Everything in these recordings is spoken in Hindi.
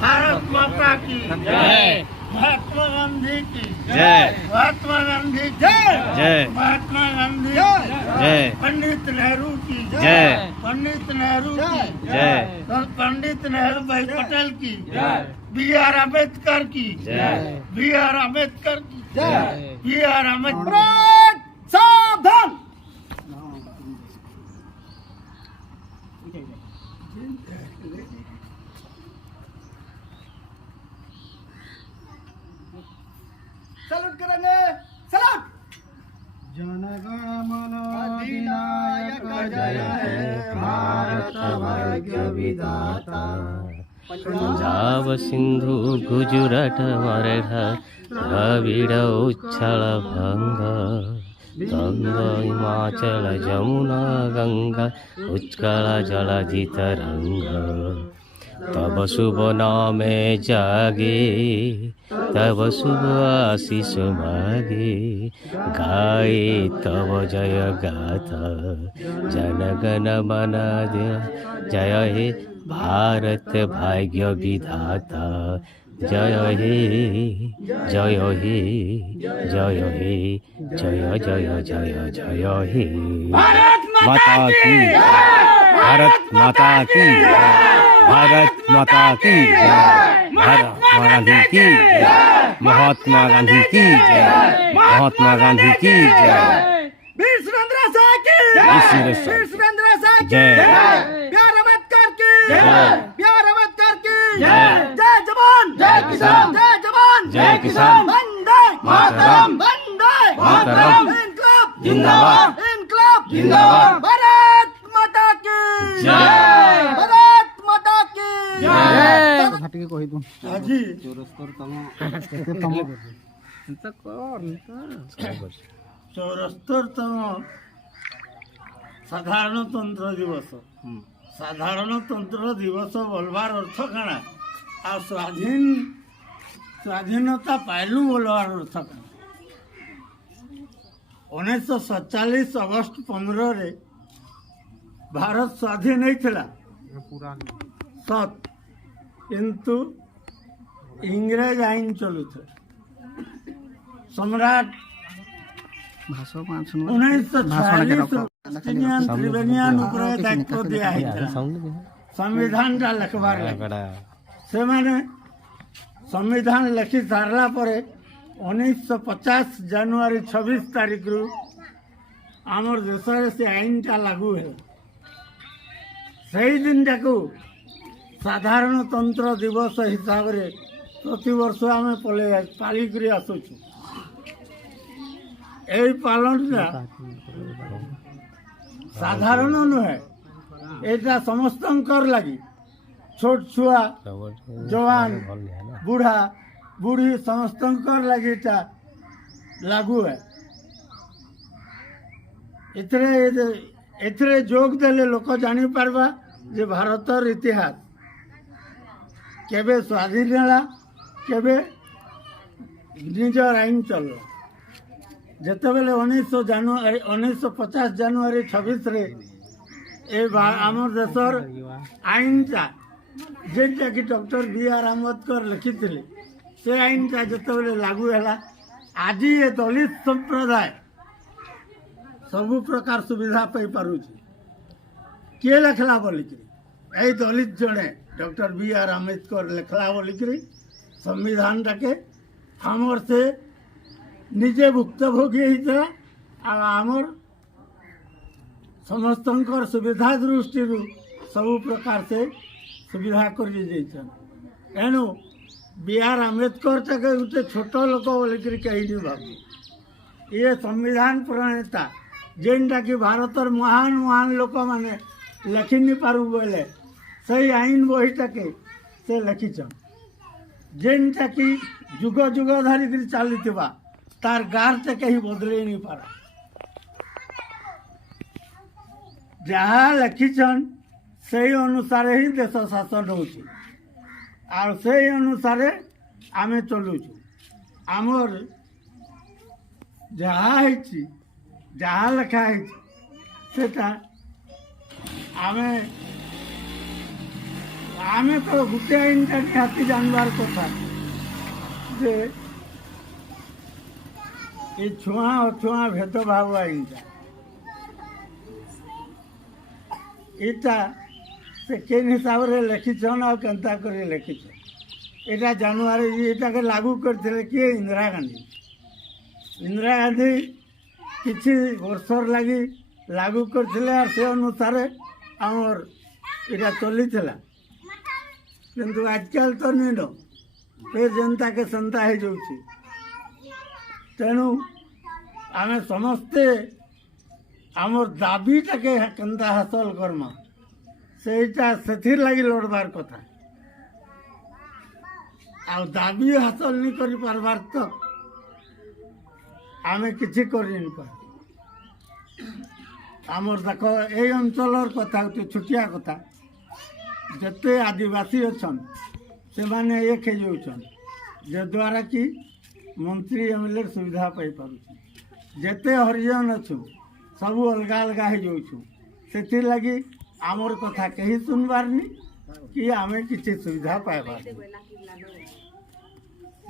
भारत माता की जय। महात्मा गांधी की जय। महात्मा गांधी जय जय। महात्मा गांधी जय। पंडित नेहरू की जय। पंडित नेहरू की जय। पंडित नेहरू भाई पटेल की जय। बी आर अम्बेडकर की जय। बी आर अम्बेडकर की जय। बी आर अम्बेडकर सावधान। सैल्यूट करेंगे। सैल्यूट। जनगण मन अधिनायक जय हे भारत भाग्य विधाता पंजाब सिंधु गुजरात मराठा द्रविड़ उच्छल भंग गंग हिमाचल जमुना गंगा उत्कल जलधि तरंग तब शुभ नामे जागे तब शुभ आशीष मागे गाए तब जय गाथा जनगण मन जय हे भारत भाग्य विधाता जय हे जय हे जय हे जय जय जय जय हे माता की भारत माता की भारत माता की महात्मा गांधी की जय महात्मा गांधी की जय महात्मा गांधी की जय वीर सुरेंद्र साह की वीर सुरेंद्र साह वीर सुरेंद्र साह की जय। प्यार अम्बेडकर की प्यार अम्बेडकर की जय। जय जवान जय किसान। जय जवान जय किसान। वंदे मातरम। वंदे मातरम। इनकलाब जिंदाबाद। इनकलाब जिंदाबाद। भारत माता की जय। भारत माता की ଆଜି ଚଉରାସ୍ତରତମ ସାଧାରଣତନ୍ତ୍ର ଦିବସ ସାଧାରଣତନ୍ତ୍ର ଦିବସ ବୋଲବାର ଅର୍ଥ କାଣା ଆଉ ସ୍ୱାଧୀନତା ପାଇଲୁ ବୋଲବାର ଅର୍ଥ କାଣା 1947 ଅଗଷ୍ଟ 15 ଭାରତ ସ୍ୱାଧୀନ ହେଇଥିଲା ସତ କିନ୍ତୁ ଇଂରେଜ ଆଇନ ଚଲୁଥିଲା ସମ୍ରାଟ 1946 ତ୍ରିବେନିଆନ ଉପରେ ଦାୟିତ୍ୱ ଦିଆ ହେଇଥିଲା ସମ୍ବିଧାନଟା ଲେଖବାର ସେମାନେ ସମ୍ବିଧାନ ଲେଖି ସାରିଲା ପରେ 1950 ଜାନୁଆରୀ 26 ତାରିଖରୁ ଆମର ଦେଶରେ ସେ ଆଇନଟା ଲାଗୁ ହେଲା ସେଇ ଦିନଟାକୁ ସାଧାରଣତନ୍ତ୍ର ଦିବସ ହିସାବରେ ପ୍ରତିବର୍ଷ ଆମେ ପାଳିକରି ଆସୁଛୁ এই পালনটা সাধারণ নুহে এটা সমস্তঙ্কর লাগি ছোট ছুয়া জওয়ান বুড়া বুড়ি সমস্তঙ্কর লাগি এটা লাগু है এথরে যোগ দেলে লোক জানি পারবা যে ভারতর ইতিহাস কেবে স্বাধীন ହେଲା কেবে নিজর আইন চললা ଯେତେବେଳେ 1950 ଜାନୁଆରୀ 26ରେ ଆମର ଦେଶର ଆଇନଟା ଯେନ୍ଟାକି ଡକ୍ଟର ବି ଆର୍ ଆମ୍ବେଦକର ଲେଖିଥିଲେ ସେ ଆଇନଟା ଯେତେବେଳେ ଲାଗୁ ହେଲା ଆଜି ଏ ଦଳିତ ସମ୍ପ୍ରଦାୟ ସବୁ ପ୍ରକାର ସୁବିଧା ପାଇପାରୁଛି କିଏ ଲେଖିଲା ବୋଲିକିରି ଏଇ ଦଳିତ ଜଣେ ଡକ୍ଟର ବି ଆର୍ ଆମ୍ବେଦକର ଲେଖିଲା ବୋଲିକିରି ସମ୍ବିଧାନଟାକେ ଆମର ସେ ନିଜେ ଭୁକ୍ତଭୋଗୀ ହେଇଥିଲା ଆଉ ଆମର ସମସ୍ତଙ୍କର ସୁବିଧା ଦୃଷ୍ଟିରୁ ସବୁ ପ୍ରକାର ସେ ସୁବିଧା କରି ଦେଇଛନ୍ତି ଏଣୁ ବି ଆର୍ ଆମ୍ବେଦକରଟାକେ ଗୋଟେ ଛୋଟ ଲୋକ ବୋଲିକିରି କେହି ନି ଭାବୁ ଇଏ ସମ୍ବିଧାନ ପ୍ରଣେତା ଯେନ୍ଟାକି ଭାରତର ମହାନ ମହାନ ଲୋକମାନେ ଲେଖିନି ପାରୁ ବୋଇଲେ ସେଇ ଆଇନ ବହିଟାକେ ସେ ଲେଖିଛନ୍ ଯେନ୍ଟାକି ଯୁଗ ଯୁଗ ଧରିକିରି ଚାଲିଥିବା तार गार से कहीं बदले नहीं पारा जहाँ लिखिछन से अनुसार ही देश शासन होची और से अनुसार आमे चलुछु आमर जहाँ है जहाँ लिखा है सेटा आमे आमे तो गोटे आईनटा निहाती जानबार कथा जे ये छुआ अछुआ भेदभाव आईनटा इटा से केन हिसाब रे लिखिछन आ केनता करे लिखिछन एटा जनवरी एटा के लागू करथिले के इंदिरा गांधी किछि वर्षर लगी लागू करथिले और से अनुसार आमर एटा चलीथिला किंतु आजकल तो नहीं न फिर जनता के संता हो जाऊँ तेणु आम समस्ते आमर दाबीटा के केनता हासिल करमा सेटा से लगी लड़बार कथा आ दाबी हासिल नहीं कर पारबार तो आमे किछि कर नहीं पार आमर देख ये अंचलर कथा तो छुटिया कथा जते आदिवासी अच्छन से माने एक हो द्वारा कि मंत्री एमएलए सुविधा पाई पारुछ जते हरिजन अच्छु सबू अलग अलग हो जाऊँ लगी आमर कथा कहीं सुनबार नहीं कि आमे किसी सुविधा पाइबार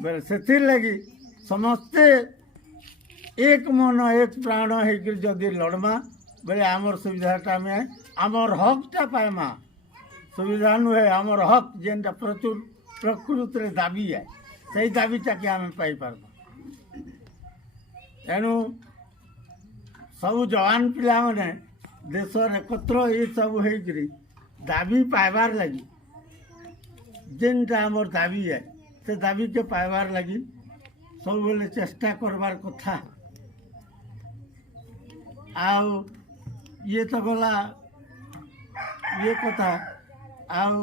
बेले से लगी समस्ते एक मन एक प्राण होकर जदि लड़मा बेले आमर सुविधाटा में आमर हकटा पाइमा सुविधा नुहे आमर हक जेनटा प्रचुर प्रकृत रे दाबी है से दाबीटा के आम पाई पारबा तेणु सब जवान पिला माने देश एकत्र ये सब होकरी दाबी पाइबार लगी जेनटा आमर दाबी है से दाबी के पाइबार लगी सब बेले चेष्टा करबार कथा आउ ये तो गला ये कथा आउ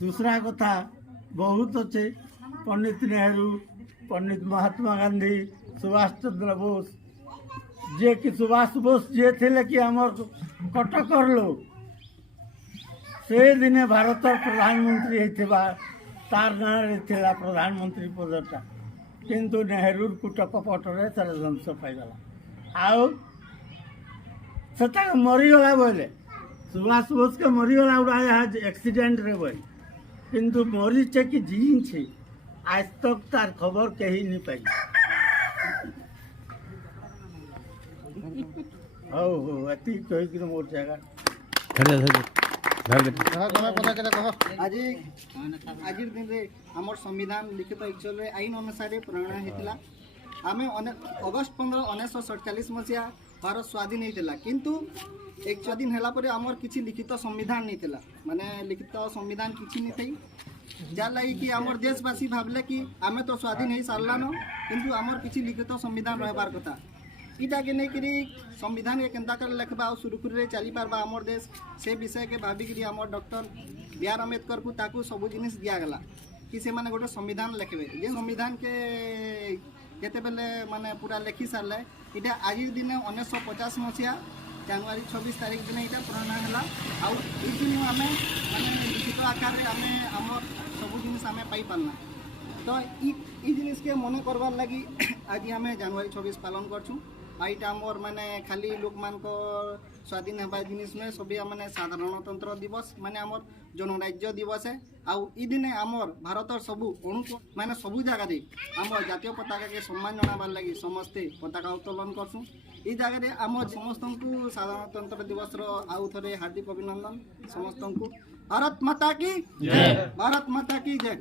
दूसरा कथा बहुत अच्छे पंडित नेहरू पंडित महात्मा गांधी सुभाष चंद्र बोस जे कि सुभाष बोस जे थे कि आमर कटकर लोग से दिने भारत प्रधानमंत्री होता तार ना प्रधानमंत्री पदटा किंतु नेहरू कुटकपटरे तार ध्वंस पाईगला आउ सेटा मरीगला बोले सुभाष बोस के मरीगला उड़ाज एक्सीडेंट रे बोल किंतु मरीचे कि जीन छे आज तक तार खबर कहीं नहीं पाई हो अति कही कि मोर जगह আজি আজির দিনে আমার সংবিধান লিখিত একচুয়ালি আইন অনুসারে প্রণয়ন হয়েছিল আমি অগস্ট 15 1947 মସିହା भारत स्वाधीन होता किंतु एक दिन है आमर किसी लिखित संविधान नहीं थिला माने लिखित संविधान किसी नहीं थी जार लगी कि आमर देशवासी भावले कि आमे तो स्वाधीन हो सारलान किंतु आमर किसी लिखित संविधान रहबार कथा इटा के नहीं संविधान के केनता कर लिखबा और सुरखुरी चली पारबा आमर देश से विषय के भाविकी आमर डॉक्टर बी.आर. अम्बेडकर को ताकू सब जिनिस दियागला कि से माने गोटे संविधान लिखबे जे संविधान के केते बेले माने पूरा लिखि सारले इटा आज दिन 1950 मसीहा जनवरी 26 तारीख दिन यहाँ प्रणयन है दिन आम माने लिखित आकार में आम आमर सब जिनिस आम पाई पारना तो ये जिनिस के मन करवार लगी आज आम जनवरी 26 पालन करछुँ आईटा आमर माने खाली लोक मान स्वाधीन होगा जिनिस नुहे सभी माने साधारणतंत्र दिवस माने आमर जनराज्य दिवस है आउ ई दिने आमर भारत सबू अणु माने सबू जगह आमर जातीय पताका के सम्मान जनाबार लगी समस्ते पताका उत्तोलन करछुँ ई जगह आम समस्त को साधारणतंत्र दिवस आउ थे हार्दिक अभिनंदन समस्त को भारत माता की जय।